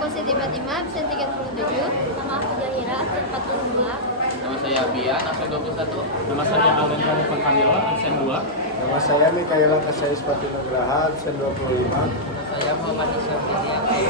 Aku Siti Fatimah, absen 37. Nama aku Zahira, absen 42. Nama saya Bian, absen 21. Nama saya Alendra Nufan Kamila, absen 2. Nama saya Mikaela Kasais Patinugraha, absen 25. Saya Muhammad Isyafini, absen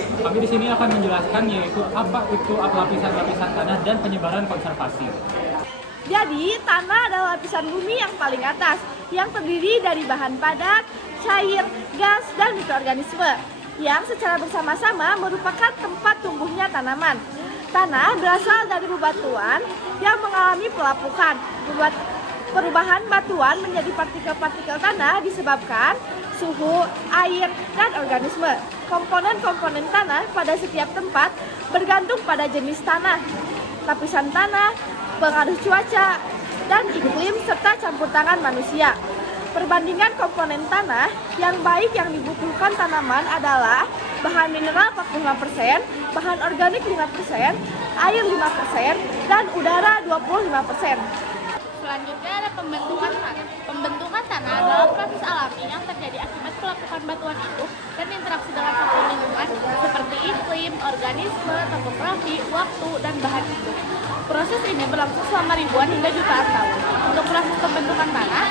22. Kami di sini akan menjelaskan yaitu apa itu lapisan-lapisan tanah dan penyebaran konservasi. Jadi, tanah adalah lapisan bumi yang paling atas, yang terdiri dari bahan padat, cair, gas, dan mikroorganisme, yang secara bersama-sama merupakan tempat tumbuhnya tanaman. Tanah berasal dari bebatuan yang mengalami pelapukan. Perubahan batuan menjadi partikel-partikel tanah disebabkan suhu, air, dan organisme. Komponen-komponen tanah pada setiap tempat bergantung pada jenis tanah, lapisan tanah, pengaruh cuaca, dan iklim, serta campur tangan manusia. Perbandingan komponen tanah yang baik yang dibutuhkan tanaman adalah bahan mineral 45%, bahan organik 5%, air 5%, dan udara 25%. Selanjutnya ada pembentukan tanah. Pembentukan tanah adalah proses alami yang terjadi akibat pelapukan batuan itu dan interaksi dengan faktor lingkungan seperti iklim, organisme, topografi, waktu, dan bahan hidup. Proses ini berlangsung selama ribuan hingga jutaan tahun. Untuk proses pembentukan tanah,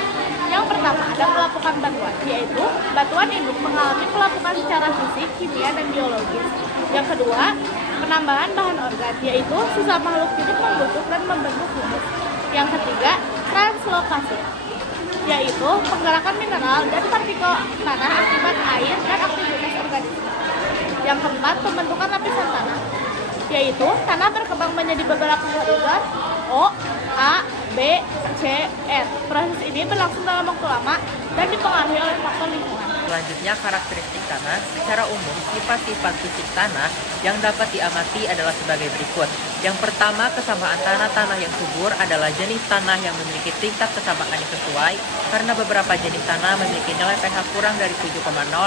yang pertama ada pelapukan batuan, yaitu batuan induk mengalami pelapukan secara fisik, kimia, dan biologis. Yang kedua, penambahan bahan organ, yaitu sisa makhluk hidup membusuk dan membentuk humus. Yang ketiga, translokasi, yaitu penggerakan mineral dan partikel tanah akibat air dan aktivitas organisme. Yang keempat, pembentukan lapisan tanah, yaitu tanah berkembang menjadi beberapa horizon O, A, B, C, R. Proses ini berlangsung dalam waktu lama dan dipengaruhi oleh faktor lingkungan. Selanjutnya, karakteristik tanah. Secara umum, sifat-sifat fisik tanah yang dapat diamati adalah sebagai berikut. Yang pertama, kesamaan tanah-tanah yang subur adalah jenis tanah yang memiliki tingkat kesamaan yang sesuai, karena beberapa jenis tanah memiliki nilai pH kurang dari 7,0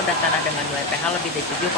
dan tanah dengan nilai pH lebih dari 7,0.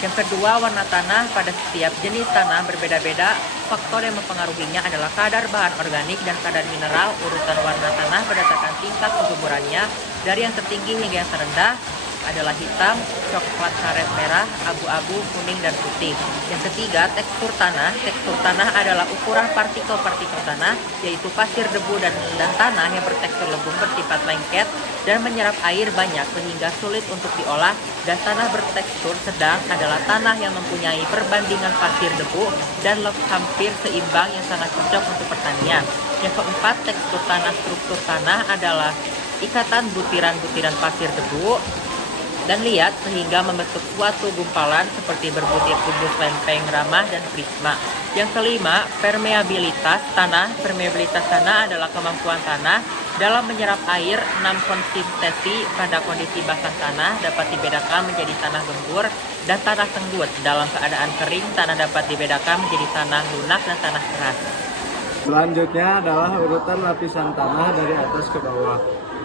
Yang kedua, warna tanah. Pada setiap jenis tanah berbeda-beda. Faktor yang mempengaruhinya adalah kadar bahan organik dan kadar mineral. Urutan warna tanah berdasarkan tingkat kesuburannya dari yang tertinggi hingga yang terendah adalah hitam, coklat karet merah, abu-abu, kuning, dan putih. Yang ketiga, tekstur tanah. Tekstur tanah adalah ukuran partikel-partikel tanah, yaitu pasir, debu, dan tanah yang bertekstur lembung bersifat lengket dan menyerap air banyak sehingga sulit untuk diolah. Dan tanah bertekstur sedang adalah tanah yang mempunyai perbandingan pasir, debu, dan hampir seimbang yang sangat cocok untuk pertanian. Yang keempat, tekstur tanah. Struktur tanah adalah ikatan butiran-butiran pasir, debu, dan liat sehingga membentuk suatu gumpalan seperti berbutir kubus, lempeng, ramah, dan prisma. Yang kelima, permeabilitas tanah. Permeabilitas tanah adalah kemampuan tanah dalam menyerap air. 6 konsistesi pada kondisi basah tanah dapat dibedakan menjadi tanah gembur dan tanah tenggut. Dalam keadaan kering, tanah dapat dibedakan menjadi tanah lunak dan tanah keras. Selanjutnya adalah urutan lapisan tanah dari atas ke bawah.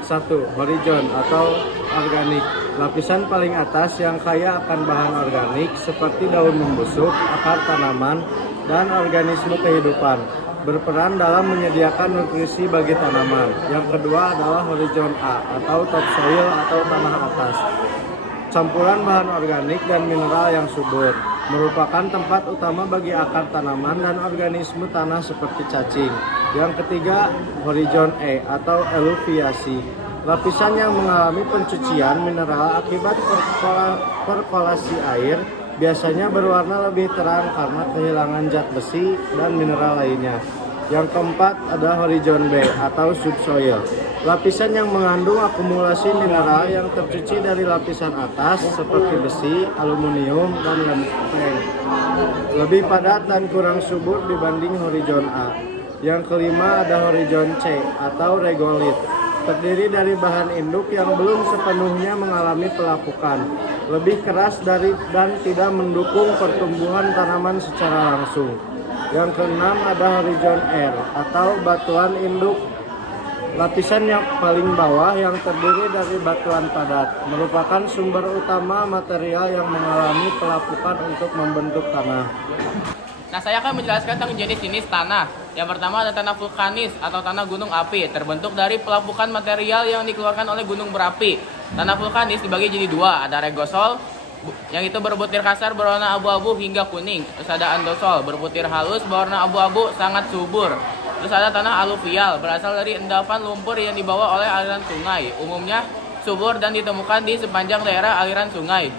1. Horizon atau organik. Lapisan paling atas yang kaya akan bahan organik seperti daun membusuk, akar tanaman, dan organisme kehidupan, berperan dalam menyediakan nutrisi bagi tanaman. Yang kedua adalah horizon A atau topsoil atau tanah atas. Campuran bahan organik dan mineral yang subur, merupakan tempat utama bagi akar tanaman dan organisme tanah seperti cacing. Yang ketiga, horizon E atau eluviasi. Lapisan yang mengalami pencucian mineral akibat perkolasi air biasanya berwarna lebih terang karena kehilangan zat besi dan mineral lainnya. Yang keempat ada horizon B atau subsoil. Lapisan yang mengandung akumulasi mineral yang tercuci dari lapisan atas seperti besi, aluminium, dan lempeng. Lebih padat dan kurang subur dibanding horizon A. Yang kelima ada horizon C atau regolit. Terdiri dari bahan induk yang belum sepenuhnya mengalami pelapukan, lebih keras dan tidak mendukung pertumbuhan tanaman secara langsung. Yang keenam ada horizon R atau batuan induk. Lapisan yang paling bawah yang terdiri dari batuan padat, merupakan sumber utama material yang mengalami pelapukan untuk membentuk tanah. Nah, saya akan menjelaskan tentang jenis-jenis tanah. Yang pertama ada tanah vulkanis atau tanah gunung api, terbentuk dari pelapukan material yang dikeluarkan oleh gunung berapi. Tanah vulkanis dibagi jadi dua, ada regosol yang itu berbutir kasar berwarna abu-abu hingga kuning. Terus ada andosol berbutir halus berwarna abu-abu sangat subur. Terus ada tanah aluvial berasal dari endapan lumpur yang dibawa oleh aliran sungai. Umumnya subur dan ditemukan di sepanjang daerah aliran sungai.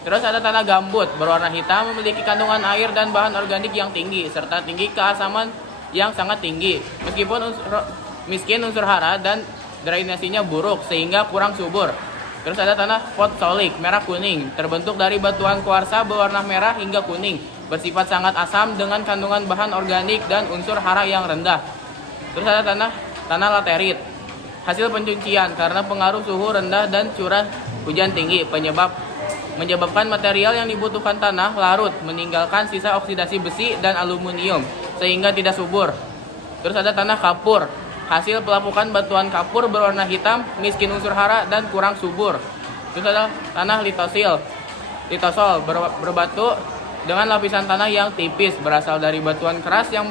Terus ada tanah gambut berwarna hitam memiliki kandungan air dan bahan organik yang tinggi serta tinggi keasaman yang sangat tinggi. Miskin unsur hara dan drainasinya buruk sehingga kurang subur. Terus ada tanah potsolik merah kuning terbentuk dari batuan kuarsa berwarna merah hingga kuning, bersifat sangat asam dengan kandungan bahan organik dan unsur hara yang rendah. Terus ada tanah laterit hasil pencucian karena pengaruh suhu rendah dan curah hujan tinggi menyebabkan material yang dibutuhkan tanah larut meninggalkan sisa oksidasi besi dan aluminium sehingga tidak subur. Terus ada tanah kapur hasil pelapukan batuan kapur berwarna hitam, miskin unsur hara dan kurang subur. Terus ada tanah litosol berbatu dengan lapisan tanah yang tipis berasal dari batuan keras yang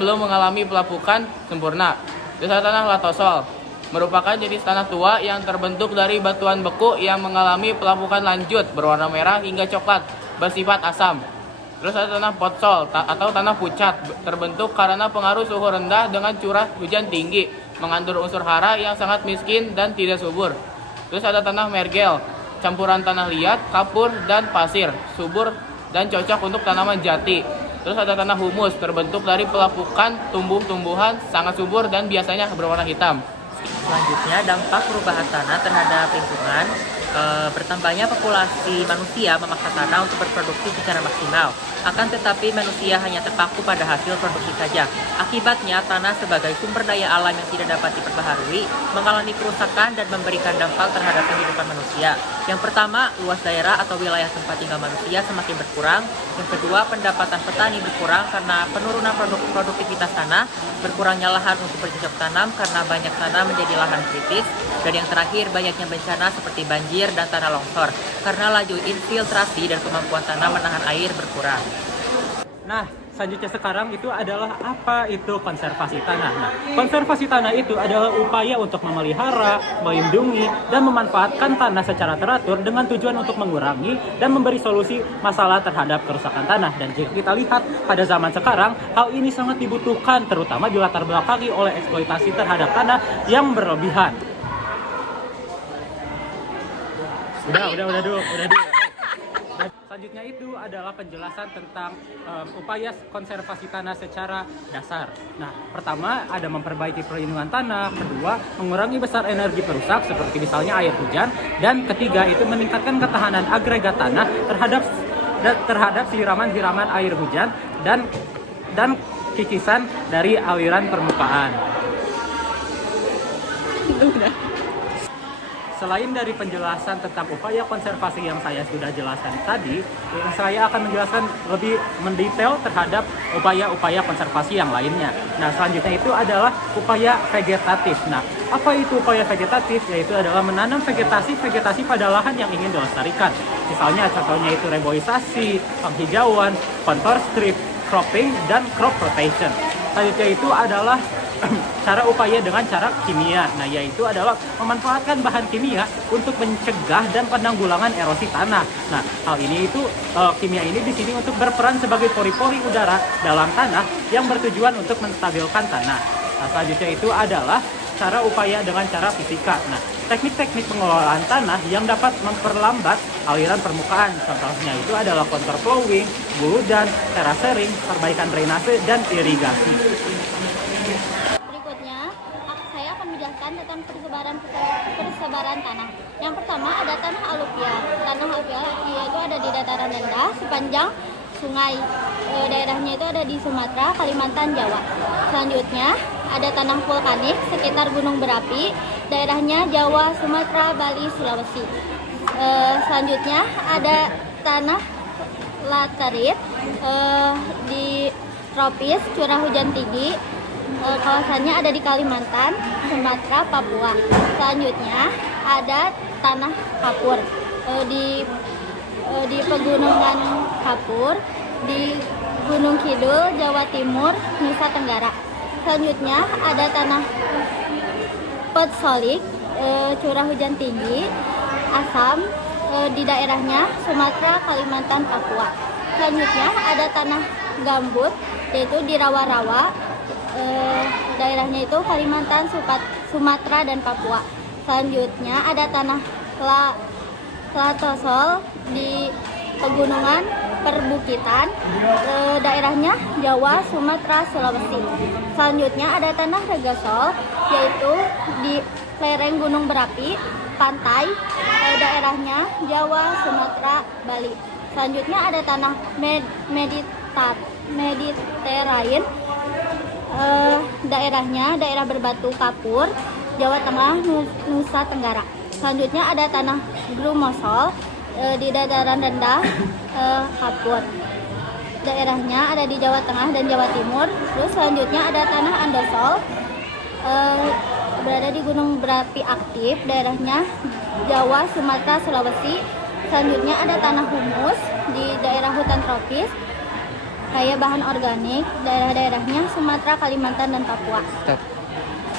belum mengalami pelapukan sempurna. Terus ada tanah latosol merupakan jenis tanah tua yang terbentuk dari batuan beku yang mengalami pelapukan lanjut berwarna merah hingga coklat bersifat asam. Terus ada tanah potsol atau tanah pucat terbentuk karena pengaruh suhu rendah dengan curah hujan tinggi, mengandung unsur hara yang sangat miskin dan tidak subur. Terus ada tanah mergel, campuran tanah liat, kapur, dan pasir, subur dan cocok untuk tanaman jati. Terus ada tanah humus terbentuk dari pelapukan tumbuh-tumbuhan, sangat subur dan biasanya berwarna hitam. Selanjutnya, dampak perubahan tanah terhadap lingkungan. Bertambahnya populasi manusia memaksa tanah untuk berproduksi secara maksimal. Akan tetapi manusia hanya terpaku pada hasil produksi saja. Akibatnya, tanah sebagai sumber daya alam yang tidak dapat diperbaharui mengalami kerusakan dan memberikan dampak terhadap kehidupan manusia. Yang pertama, luas daerah atau wilayah tempat tinggal manusia semakin berkurang. Yang kedua, pendapatan petani berkurang karena penurunan produktivitas tanah, berkurangnya lahan untuk bercocok tanam karena banyak tanah menjadi lahan kritis. Dan yang terakhir, banyaknya bencana seperti banjir dan tanah longsor karena laju infiltrasi dan kemampuan tanah menahan air berkurang. Nah, selanjutnya sekarang itu adalah apa itu konservasi tanah. Nah, konservasi tanah itu adalah upaya untuk memelihara, melindungi, dan memanfaatkan tanah secara teratur dengan tujuan untuk mengurangi dan memberi solusi masalah terhadap kerusakan tanah. Dan jika kita lihat pada zaman sekarang, hal ini sangat dibutuhkan terutama dilatar belakangi oleh eksploitasi terhadap tanah yang berlebihan. Udah dulu. Selanjutnya itu adalah penjelasan tentang upaya konservasi tanah secara dasar. Nah, pertama ada memperbaiki perlindungan tanah, kedua mengurangi besar energi perusak seperti misalnya air hujan, dan ketiga itu meningkatkan ketahanan agregat tanah terhadap siraman air hujan dan kikisan dari aliran permukaan. Selain dari penjelasan tentang upaya konservasi yang saya sudah jelaskan tadi, saya akan menjelaskan lebih mendetail terhadap upaya-upaya konservasi yang lainnya. Nah, selanjutnya itu adalah upaya vegetatif. Nah, apa itu upaya vegetatif? Yaitu adalah menanam vegetasi pada lahan yang ingin dilestarikan. Misalnya contohnya itu reboisasi, penghijauan, contour strip, cropping, dan crop rotation. Selanjutnya itu adalah cara upaya dengan cara kimia. Nah, yaitu adalah memanfaatkan bahan kimia untuk mencegah dan penanggulangan erosi tanah. Nah, hal ini itu kimia ini di sini untuk berperan sebagai pori-pori udara dalam tanah yang bertujuan untuk menstabilkan tanah. Nah, selanjutnya itu adalah cara upaya dengan cara fisika. Nah, teknik-teknik pengelolaan tanah yang dapat memperlambat aliran permukaan. Contohnya itu adalah contour flowing, buludan, terasering, perbaikan drainase, dan irigasi. Tentang persebaran tanah. Yang pertama ada tanah aluvial. Tanah aluvial yaitu ada di dataran rendah sepanjang sungai. Daerahnya itu ada di Sumatera, Kalimantan, Jawa. Selanjutnya ada tanah vulkanik sekitar gunung berapi. Daerahnya Jawa, Sumatera, Bali, Sulawesi. Selanjutnya ada tanah laterit di tropis, curah hujan tinggi. Kawasannya ada di Kalimantan, Sumatera, Papua. Selanjutnya ada tanah kapur di pegunungan kapur di Gunung Kidul, Jawa Timur, Nusa Tenggara. Selanjutnya ada tanah potsolik, curah hujan tinggi, asam di daerahnya Sumatera, Kalimantan, Papua. Selanjutnya ada tanah gambut yaitu di rawa-rawa, daerahnya itu Kalimantan, Sumatera, dan Papua. Selanjutnya ada tanah latosol di pegunungan perbukitan, daerahnya Jawa, Sumatera, Sulawesi. Selanjutnya ada tanah regasol yaitu di lereng gunung berapi, pantai, daerahnya Jawa, Sumatera, Bali. Selanjutnya ada tanah Mediterranean, daerahnya daerah berbatu kapur, Jawa Tengah, Nusa Tenggara. Selanjutnya ada tanah grumosol di dataran rendah, kapur, daerahnya ada di Jawa Tengah dan Jawa Timur. Terus selanjutnya ada tanah andosol berada di gunung berapi aktif, daerahnya Jawa, Sumatera, Sulawesi. Selanjutnya ada tanah humus di daerah hutan tropis, kaya bahan organik, daerah-daerahnya Sumatera, Kalimantan, dan Papua.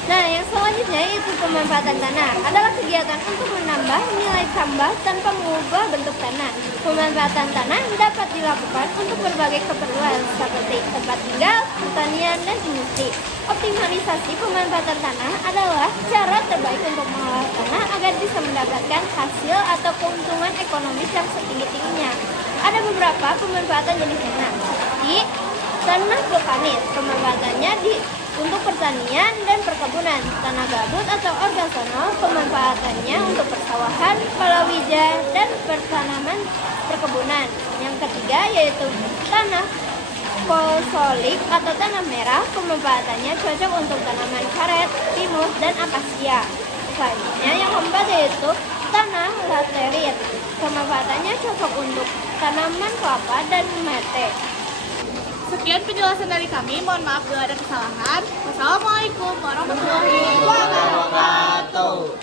Nah, yang selanjutnya yaitu pemanfaatan tanah adalah kegiatan untuk menambah nilai tambah tanpa mengubah bentuk tanah. Pemanfaatan tanah dapat dilakukan untuk berbagai keperluan seperti tempat tinggal, pertanian, dan industri. Optimalisasi pemanfaatan tanah adalah cara terbaik untuk mengolah tanah agar bisa mendapatkan hasil atau keuntungan ekonomis yang setinggi-tingginya. Ada beberapa pemanfaatan jenis tanah, seperti tanah vulkanis, pemanfaatannya untuk pertanian dan perkebunan. Tanah gabut atau organonol, pemanfaatannya untuk persawahan, palawija, dan pertanaman perkebunan. Yang ketiga yaitu tanah posolik atau tanah merah, pemanfaatannya cocok untuk tanaman karet, timus, dan akasia. Selanjutnya yang keempat yaitu tanah laterit, pemanfaatannya cocok untuk tanaman kelapa dan mete. Sekian penjelasan dari kami, mohon maaf bila ada kesalahan. Wassalamualaikum warahmatullahi wabarakatuh.